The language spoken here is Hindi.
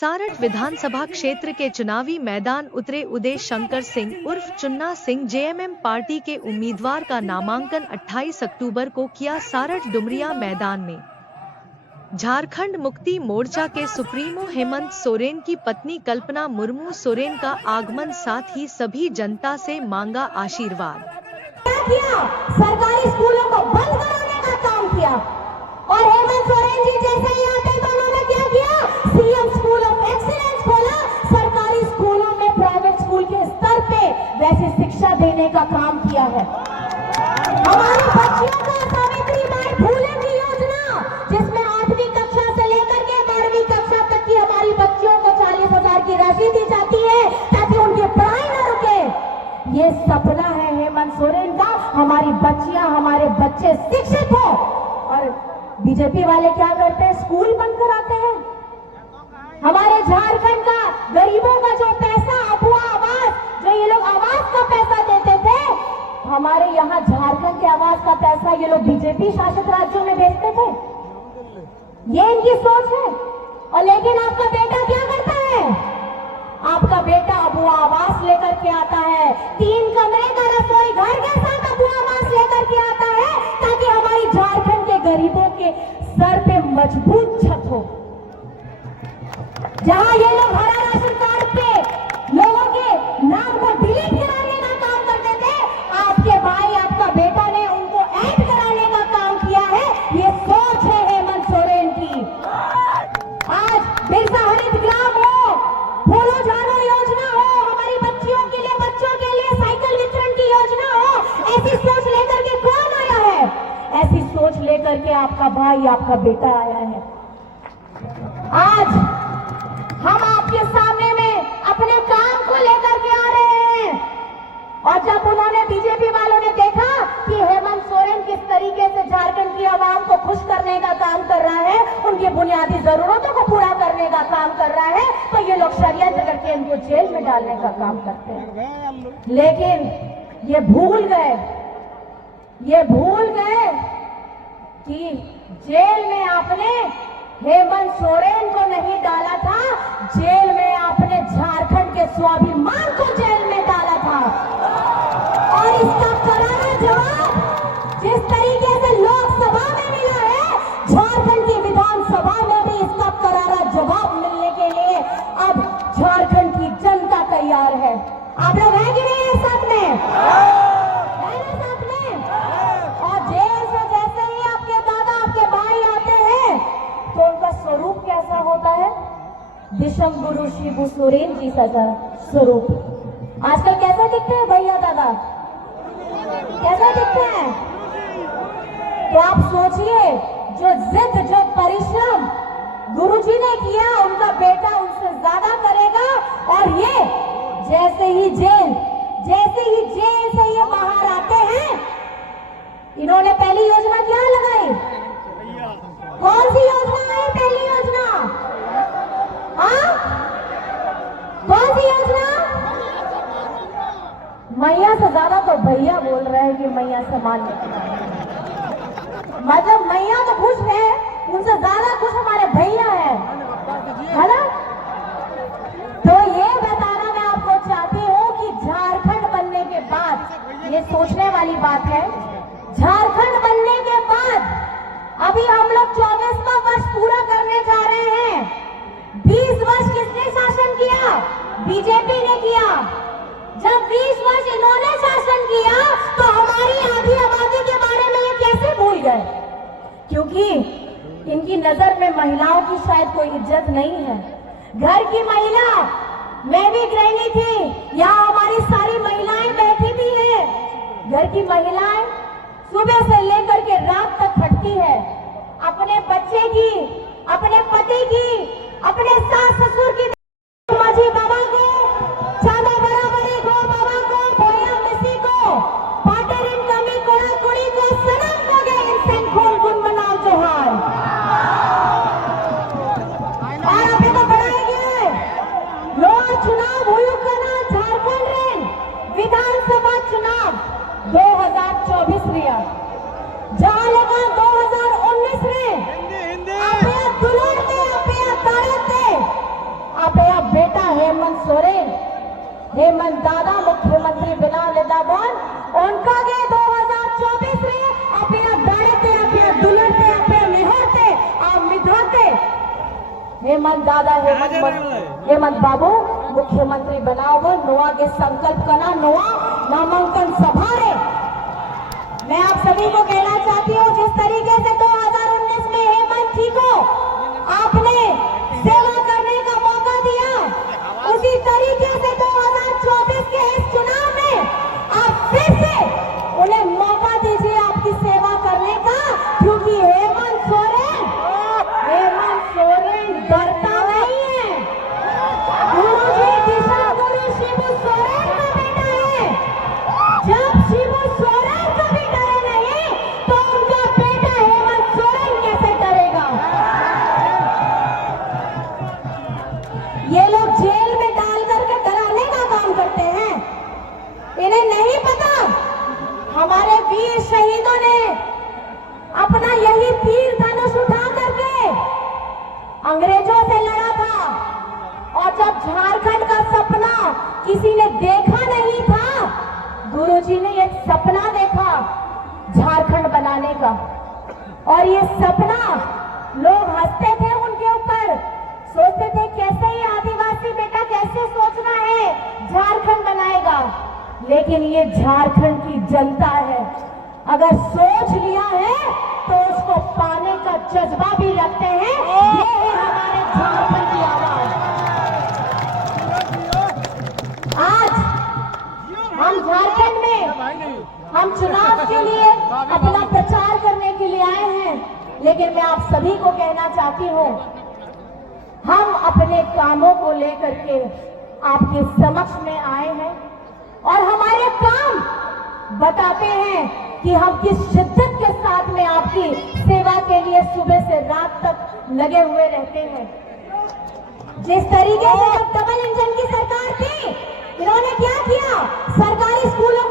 सारठ विधानसभा क्षेत्र के चुनावी मैदान उतरे उदय शंकर सिंह उर्फ चुन्ना सिंह जेएमएम पार्टी के उम्मीदवार का नामांकन 28 अक्टूबर को किया। सारठ डुमरिया मैदान में झारखंड मुक्ति मोर्चा के सुप्रीमो हेमंत सोरेन की पत्नी कल्पना मुर्मू सोरेन का आगमन, साथ ही सभी जनता से मांगा आशीर्वाद। सरकारी स्कूलों को बंद कराने का काम किया और हेमंत सोरेन जी जैसे ही आते तो उन्होंने क्या किया, सीएम स्कूल ऑफ एक्सीलेंस खोला। सरकारी स्कूलों में प्राइवेट स्कूल के स्तर पे वैसी शिक्षा देने का काम किया है। हमारी बच्चियों का सावित्री बाई फूले की योजना, जिसमें 8वीं कक्षा से लेकर के 12वीं कक्षा तक की हमारी बच्चियों को 40,000 की राशि दी जाती है ताकि उनकी पढ़ाई न रुके। ये सपना है हेमंत सोरेन का, हमारी बच्चियां हमारे बच्चे शिक्षित हो। और बीजेपी वाले क्या करते हैं, स्कूल बंद कराते हैं। हमारे झारखंड का गरीबों का जो पैसा अबुआ आवास, जो ये लोग आवास का पैसा देते थे, हमारे यहाँ झारखंड के आवास का पैसा ये लोग बीजेपी शासित राज्यों में भेजते थे। ये इनकी सोच है। और लेकिन आपका बेटा क्या करता है, आपका बेटा अबुआ आवास लेकर के आता है, 3 कमरे का रसोई घर के साथ अबुआ आवास लेकर के आता है ताकि हमारी झारखंड के गरीबों के सर पे मजबूत छत हो। जहां ये लोग हरा राशन कार्ड पे लोगों के नाम को डिलीट कराने का काम करते थे, आपके भाई आपका बेटा ने उनको ऐड कराने का काम किया है। ये सोच है हेमंत सोरेन की। आज बिरसा हरित ग्राम हो, फूलो झानो योजना हो, हमारी बच्चियों के लिए, बच्चों के लिए साइकिल वितरण की योजना हो, ऐसी सोच लेकर के कौन आया है? ऐसी सोच लेकर के आपका भाई आपका बेटा आया है। आज हम आपके सामने में अपने काम को लेकर के आ रहे हैं। और जब उन्होंने, बीजेपी वालों ने देखा कि हेमंत सोरेन किस तरीके से झारखंड की आवाम को खुश करने का काम कर रहा है, उनकी बुनियादी जरूरतों को पूरा करने का काम कर रहा है, तो ये लोग षड्यंत्र करके इनको जेल में डालने का काम करते हैं। लेकिन ये भूल गए कि जेल में आपने हेमंत सोरेन को नहीं डाला था, जेल में आपने झारखंड के स्वाभिमान को जेल में डाला था। और इसका करारा जवाब जिस तरीके से लोकसभा में मिला है, झारखंड की विधानसभा में भी इसका करारा जवाब मिलने के लिए अब झारखंड की जनता तैयार है। आप लोग हैं कि नहीं है साथ में? है ना साथ में? और जेल से जैसे ही आपके दादा आपके भाई आते हैं तो उनका स्वरूप कैसा होता है, दिशम गुरु शिबू सोरेन जी सा स्वरूप। आजकल कैसे दिखते हैं भैया दादा, कैसे दिखते हैं? तो आप सोचिए, जो जिद, जो परिश्रम गुरुजी ने किया, उनका बेटा उनसे ज्यादा करेगा। और ये जैसे ही जेल से ये बाहर आते हैं, इन्होंने पहली योजना क्या लगाई? कौन सी योजना है पहली योजना? हाँ, कौन सी योजना? मैया से ज्यादा तो भैया बोल रहे हैं कि मैया सम्मान, मतलब मैया तो खुश है, उनसे ज्यादा खुश हमारे भैया है ना? तो ये बताना मैं आपको चाहती हूँ कि झारखंड बनने के बाद, ये सोचने वाली बात है, झारखंड बनने के बाद अभी हम लोग 24वां वर्ष पूरा करने जा रहे हैं। 20 वर्ष किसने शासन किया? बीजेपी ने किया। जब 20 वर्ष इन्होंने शासन किया तो हमारी आधी आबादी के बारे में ये कैसे भूल गए? क्योंकि इनकी नजर में महिलाओं की शायद कोई इज्जत नहीं है। घर की महिला, मैं भी गृहिणी थी, यहाँ हमारी सारी महिलाएं बैठी भी है। घर की महिलाएं सुबह से लेकर के रात तक खटती है, अपने बच्चे की, अपने पति की, अपने सास ससुर की, माझी बाबा को, चामा बराबरी को, बाबा को, भैया मिसी को, पाटरिन कमी कोड़ा कुड़ी को सनम लगे इंसान खोल गुन मनाओ जोहार। और अभी तो बढ़ाएंगे लोग चुनाव हुई करना झारखंड रेन विधानसभा चुनाव 2024 रिया जहां लगा 2019 रे अपने दुलर दे अपने तारत दे हेमंत दादा मुख्यमंत्री बिना लेदा बोल उनका गे 2024 रे अपना दड़ते अपना दुलरते अपना मिहरते आप मिधोते हेमंत दादा हेमंत बाबू मुख्यमंत्री बनाओ नोआ के संकल्प करना नोआ नामांकन सभा रे। मैं आप सभी को कहना चाहती हूँ जिस तरीके से 2019 में हेमंत जी को आपने सेवा करने का मौका दिया उसी तरीके से 2024 के इस चुनाव में आप फिर से उन्हें मौका दीजिए आपकी सेवा करने का, क्योंकि हेमंत सोरेन डरता नहीं है। गुरुजी दिशा गुरु शिबू सोरेन का बेटा है। जब शिबू सोरेन कभी डरे नहीं तो उनका बेटा हेमंत सोरेन कैसे डरेगा। ये लोग जेल में डाल करके डराने का काम करते हैं। इन्हें नहीं पता हमारे वीर शहीदों ने अपना यही तीर धनुष उठा करके अंग्रेजों से लड़ा था, और जब झारखंड का सपना किसी ने देखा नहीं था, गुरुजी ने एक सपना देखा झारखंड बनाने का, और ये सपना लोग हंसते थे उनके ऊपर, सोचते थे कैसे ये आदिवासी बेटा कैसे सोचना है झारखंड बनाएगा। लेकिन ये झारखंड की जनता है, अगर सोच लिया है तो उसको पाने का जज्बा भी रखते हैं। ये है हमारे झारखंड की आवाज। आज हम झारखंड में हम चुनाव के लिए अपना प्रचार करने के लिए आए हैं, लेकिन मैं आप सभी को कहना चाहती हूँ हम अपने कामों को लेकर के आपके समक्ष में आए हैं और हमारे काम बताते हैं कि हम किस शिद्दत के साथ में आपकी सेवा के लिए सुबह से रात तक लगे हुए रहते हैं। जिस तरीके से डबल इंजन की सरकार थी, इन्होंने क्या किया, सरकारी स्कूलों